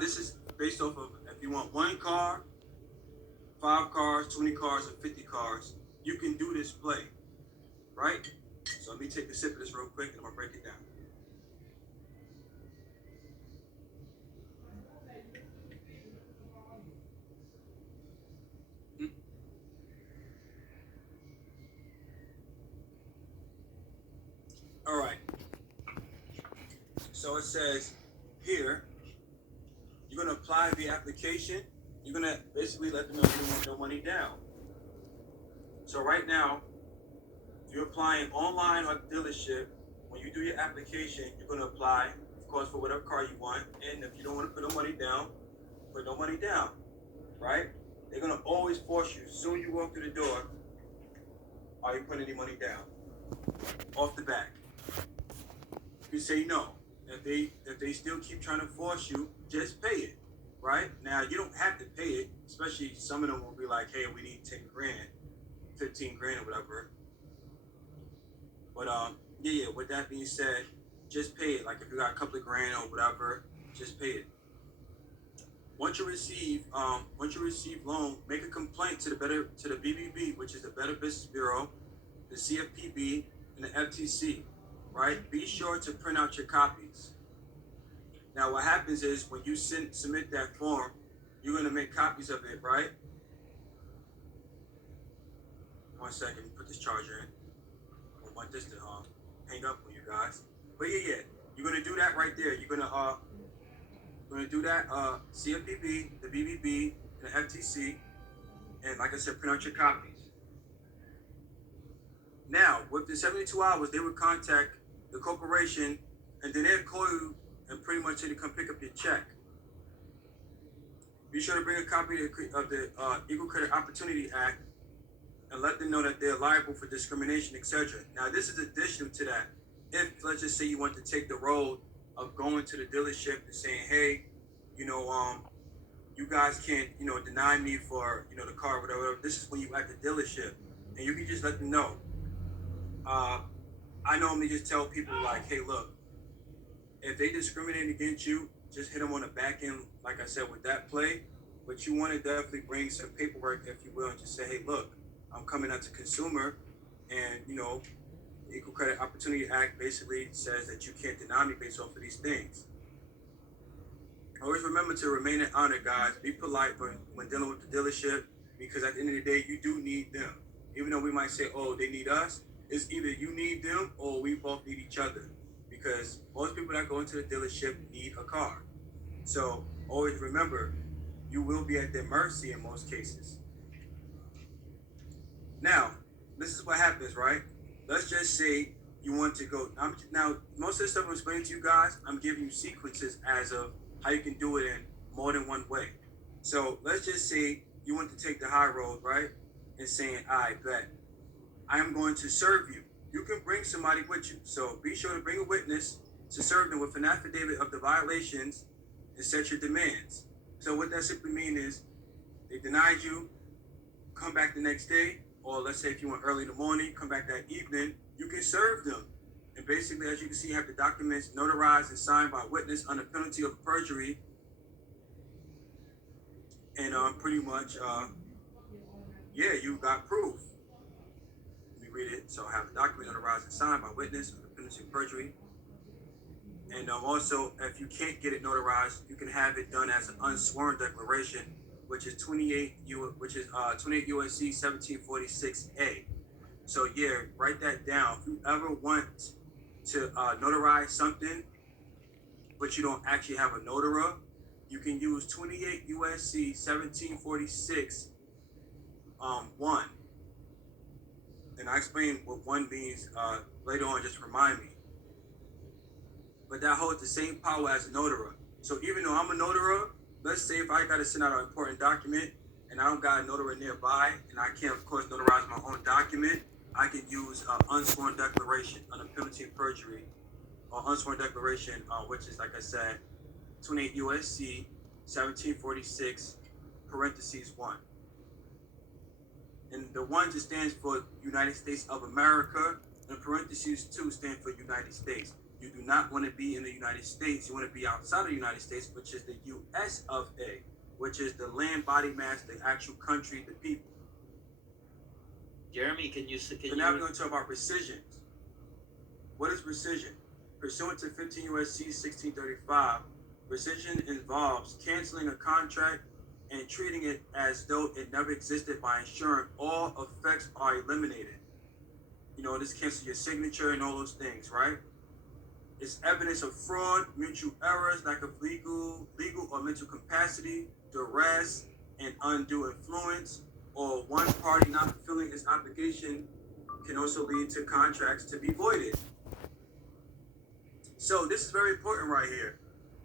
this is based off of if you want 1 car, 5 cars, 20 cars, or 50 cars, you can do this play, right? So let me take a sip of this real quick and I'm gonna break it down. Hmm? All right. So it says here, you're gonna apply the application. You're gonna basically let them know you don't want no money down. So right now, you're applying online or dealership. When you do your application, you're gonna apply, of course, for whatever car you want. And if you don't want to put no money down, put no money down, right? They're gonna always force you. As soon as you walk through the door, are you putting any money down? Off the back. You say no. If they still keep trying to force you, just pay it, right? Now you don't have to pay it, especially some of them will be like, hey, we need 10 grand, 15 grand or whatever. But yeah. With that being said, just pay it. Like if you got a couple of grand or whatever, just pay it. Once you receive loan, make a complaint to the BBB, which is the Better Business Bureau, the CFPB, and the FTC. Right? Be sure to print out your copies. Now, what happens is when you submit that form, you're gonna make copies of it, right? 1 second, put this charger in. I don't want this to hang up on you guys. But yeah, you're gonna do that right there. You're gonna do that. CFPB, the BBB, and the FTC, and like I said, print out your copies. Now, within 72 hours, they would contact the corporation, and then they'll call you and pretty much say to come pick up your check. Be sure to bring a copy of the Equal Credit Opportunity Act and let them know that they're liable for discrimination, etc. Now, this is additional to that. If, let's just say, you want to take the road of going to the dealership and saying, hey, you guys can't, deny me for, the car, or whatever. This is when you at the dealership, and you can just let them know. I normally just tell people like, hey, look, if they discriminate against you, just hit them on the back end, like I said, with that play. But you want to definitely bring some paperwork, if you will, and just say, hey, look, I'm coming as a consumer, and, the Equal Credit Opportunity Act basically says that you can't deny me based off of these things. Always remember to remain in honor, guys. Be polite when dealing with the dealership, because at the end of the day, you do need them. Even though we might say, oh, they need us, it's either you need them or we both need each other. Because most people that go into the dealership need a car. So always remember, you will be at their mercy in most cases. Now, this is what happens, right? Let's just say you want to go. Now, most of the stuff I'm explaining to you guys, I'm giving you sequences as of how you can do it in more than one way. So let's just say you want to take the high road, right? And saying, I bet I am going to serve you. You can bring somebody with you. So be sure to bring a witness to serve them with an affidavit of the violations and set your demands. So what that simply means is they denied you, come back the next day, or let's say if you went early in the morning, come back that evening, you can serve them. And basically, as you can see, you have the documents notarized and signed by a witness under penalty of perjury. And pretty much, you got proof. Let me read it. So I have the document notarized and signed by witness under penalty of perjury. And also, if you can't get it notarized, you can have it done as an unsworn declaration, which is 28 USC 1746A. So yeah, write that down. If you ever want to notarize something, but you don't actually have a notara, you can use 28 USC 1746 1. And I explain what 1 means later on, just remind me. But that holds the same power as a notara. So even though I'm a notara, let's say if I got to send out an important document and I don't got a notary nearby, and I can't, of course, notarize my own document, I can use an unsworn declaration under penalty of perjury, or unsworn declaration, which is, like I said, 28 USC 1746 parentheses 1. And the 1 just stands for United States of America, and parentheses 2 stand for United States. You do not want to be in the United States. You want to be outside of the United States, which is the US of A, which is the land, body, mass, the actual country, the people. Jeremy, can you? So now we're going to talk about rescission. What is rescission? Pursuant to 15 U.S.C. 1635, rescission involves canceling a contract and treating it as though it never existed by ensuring all effects are eliminated. You know, this cancels your signature and all those things, right? It's evidence of fraud, mutual errors, lack of legal or mental capacity, duress, and undue influence, or one party not fulfilling its obligation can also lead to contracts to be voided. So this is very important right here.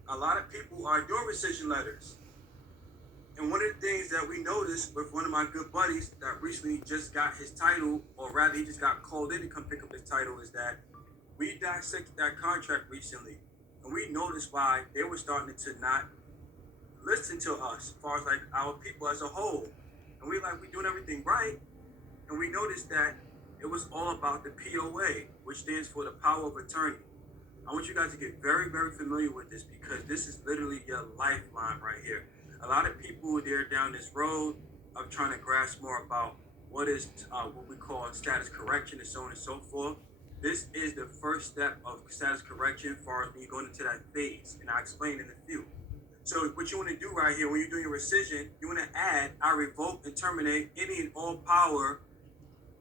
A lot of people are doing rescission letters. And one of the things that we noticed with one of my good buddies that recently just got his title, or rather he just got called in to come pick up his title, is that we dissected that contract recently. And we noticed why they were starting to not listen to us as far as like our people as a whole. And we doing everything right. And we noticed that it was all about the POA, which stands for the power of attorney. I want you guys to get very, very familiar with this because this is literally your lifeline right here. A lot of people, they're down this road of trying to grasp more about what is what we call status correction and so on and so forth. This is the first step of status correction as far as when you're going into that phase, and I'll explain in a few. So what you want to do right here when you're doing your rescission, you want to add, I revoke and terminate any and all power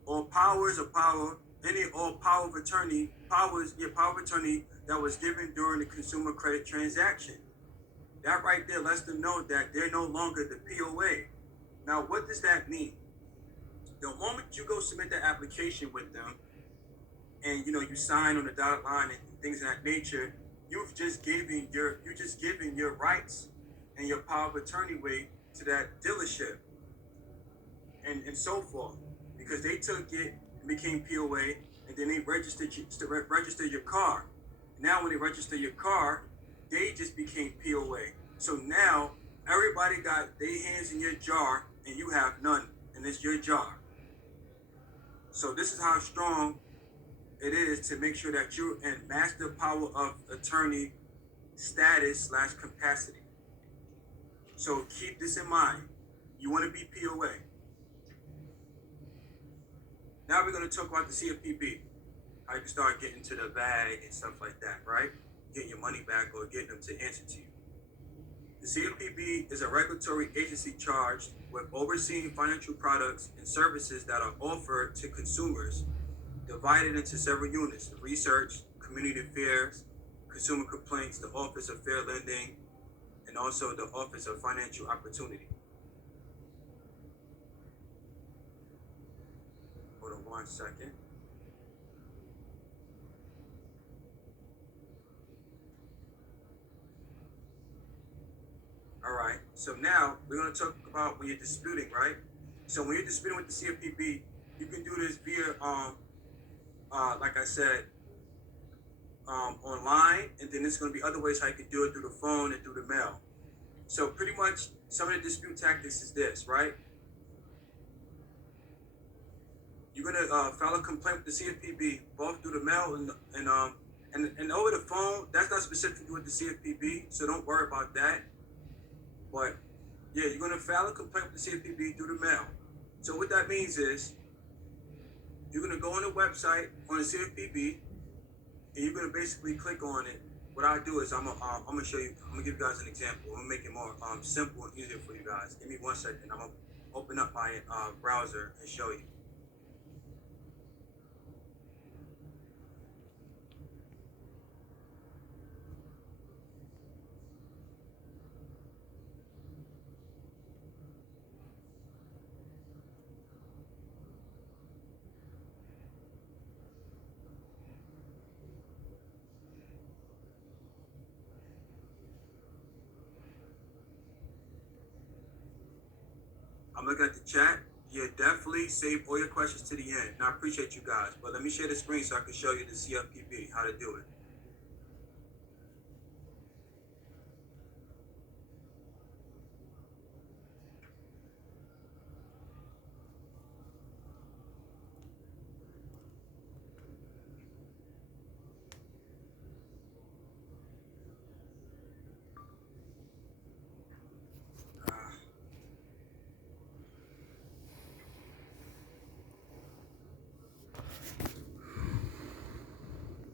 or powers of power, any and all power of attorney, power of attorney that was given during the consumer credit transaction. That right there lets them know that they're no longer the POA. Now, what does that mean? The moment you go submit that application with them, and you sign on the dotted line and things of that nature, you've just given your rights and your power of attorney way to that dealership and so forth, because they took it and became POA, and then they registered your car. Now when they register your car, they just became POA. So now everybody got their hands in your jar and you have none, and it's your jar. So this is how strong it is to make sure that you're in master power of attorney status / capacity. So keep this in mind. You want to be POA. Now we're going to talk about the CFPB. How you can start getting to the bag and stuff like that, right? Getting your money back or getting them to answer to you. The CFPB is a regulatory agency charged with overseeing financial products and services that are offered to consumers, divided into several units: the research, community affairs, consumer complaints, the Office of Fair Lending, and also the Office of Financial Opportunity. Hold on 1 second. All right, so now we're going to talk about when you're disputing, right? So when you're disputing with the CFPB, you can do this via, like I said, online, and then there's going to be other ways how you can do it through the phone and through the mail. So pretty much some of the dispute tactics is this, right? You're going to file a complaint with the CFPB, both through the mail and over the phone. That's not specifically with the CFPB, so don't worry about that. But yeah, you're going to file a complaint with the CFPB through the mail. So what that means is you're going to go on the website on the CFPB, and you're going to basically click on it. What I do is I'm gonna show you. I'm gonna give you guys an example. I'm gonna make it more simple and easier for you guys. Give me 1 second. I'm gonna open up my browser and show you. I'm looking at the chat. Yeah, definitely save all your questions to the end. And I appreciate you guys. But let me share the screen so I can show you the CFPB, how to do it.